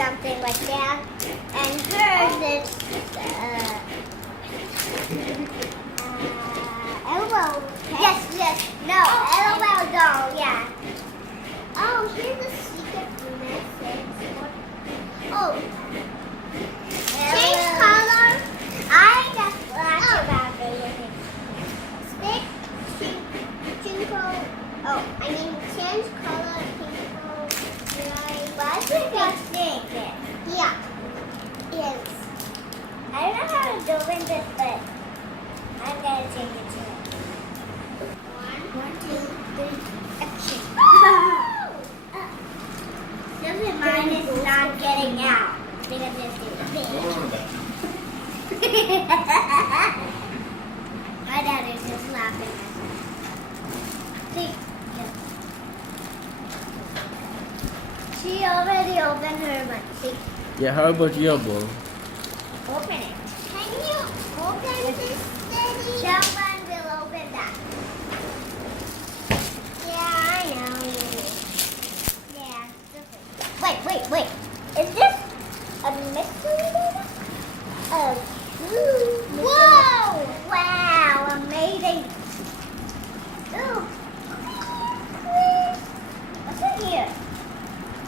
something like that. And hers is LOL. Yes. No, LOL doll. Yeah. Oh, here's a secret message. Oh. Change color. I just laughed about it. Stick, twinkle. Oh, I mean change color, twinkle, right. What's the stick? Yeah. Yes. I don't know how to do this, but I'm gonna change it to it. 1, 2, 3, action. Simply mine is not getting out because it's too big. My dad is just laughing at me. See? She already opened her one. See? Yeah, how about your ball? Open it. Can you open this, Daddy? Someone will open that. Yeah, I know. Yeah. Wait. Is this a mystery baby? Oh. Whoa! Wow, amazing. Ooh. What's in here?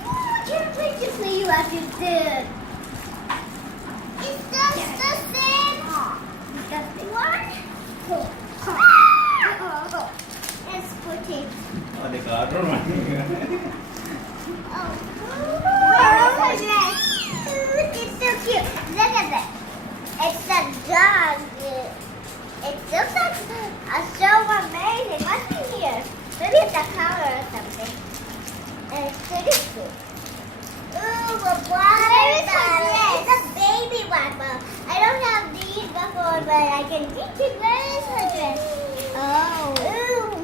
Oh, I can't wait to see what you did. It's just the same. What? Let's put it. Oh, the cartoon one. Oh. It's so cute. Look at that. It's a dog. It looks like so amazing. What's in here? Maybe it's a color or something. And it's pretty cute. Ooh, a water bottle. It's a baby one. Well, I don't have these before, but I can teach it. Where is her dress? Oh. Ooh,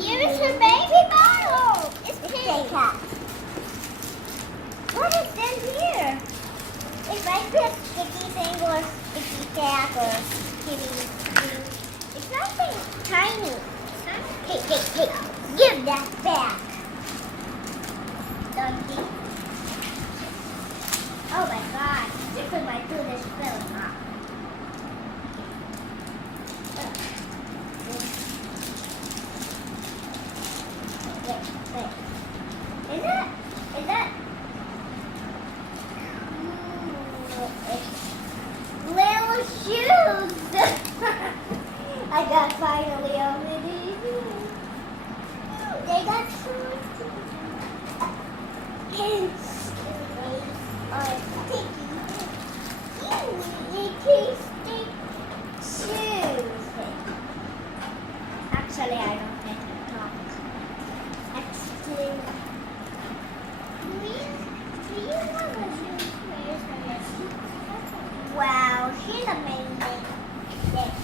here is her baby bottle. It's pink. What is in here? It might be a sticky thing or sticky tag or kitty. It's nothing tiny. Hey. Give that back. Donkey. Oh my god. This one might do this really hot. Wait. Is that? Little shoes. I got finally over these. They got shoes. Are sticky. Tasty shoes. Actually, I don't get to talk. Actually, do you have a shoe? Wow, she's amazing. Yes.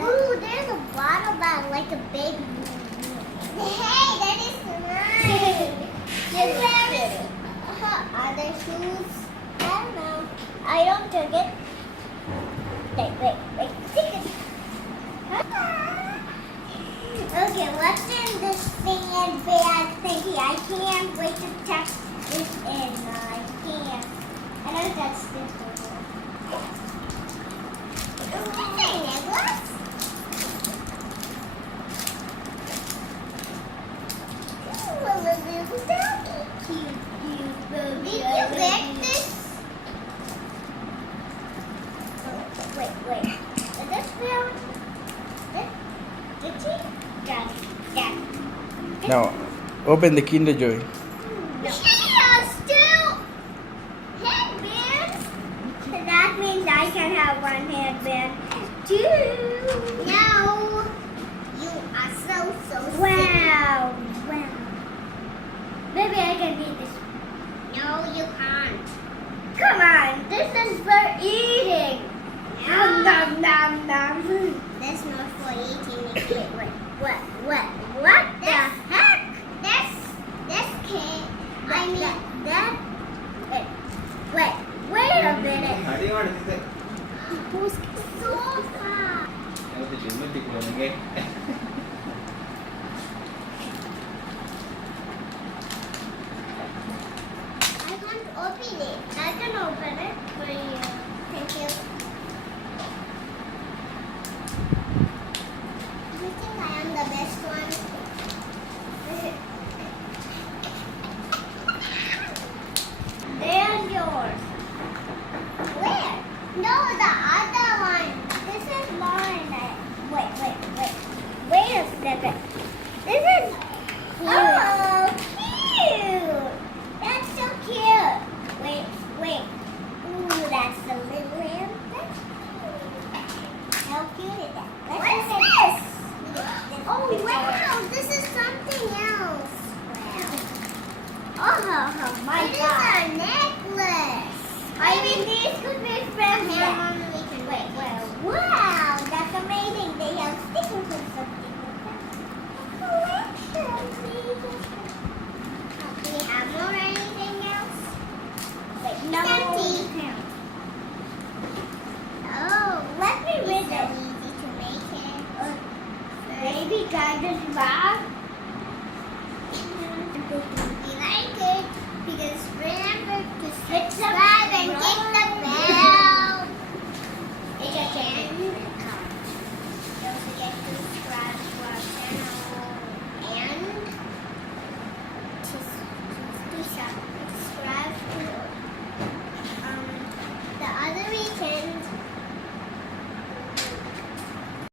Ooh, there's a bottle that like a big. Hey, that is nice. Other shoes? I don't know. I don't took it. Wait. Stick it. Okay, what's in this thing and bag thingy? I can't wait to check this in. I can't. I know that's this one. Is this a necklace? Ooh, a little doggy. Cute baby. Did you pick this? Wait. Is this film? Did she? Got it. Now, open the Kinder Joy. She has two headbands. So that means I can have one headband too. No. You are so wow. Maybe I can eat this. No, you can't. Come on. This is for eating. No. Nom. That's not for eating. What the heck? That's cake. I mean that. Wait a minute. How do you want to say? Sofa. Ano ti mo ti ko nagay. I can't open it. I can open it for you. Thank you. You think I am the best one? There's yours. Where? No, the other one. This is mine. Wait a second. This is cute. Oh, cute. That's so cute. Wait. Ooh, that's the little lamb. That's cute. How cute is that? What's this? Oh, wow. This is something else. Wow. Oh, my God. It is a necklace. I mean, these could be friends. Wait. Wow, that's amazing. They have stickers or something. A collection. Do we have more or anything else? Wait, no. It's empty. Oh, let me read it. Easy to make it. Baby guided bath.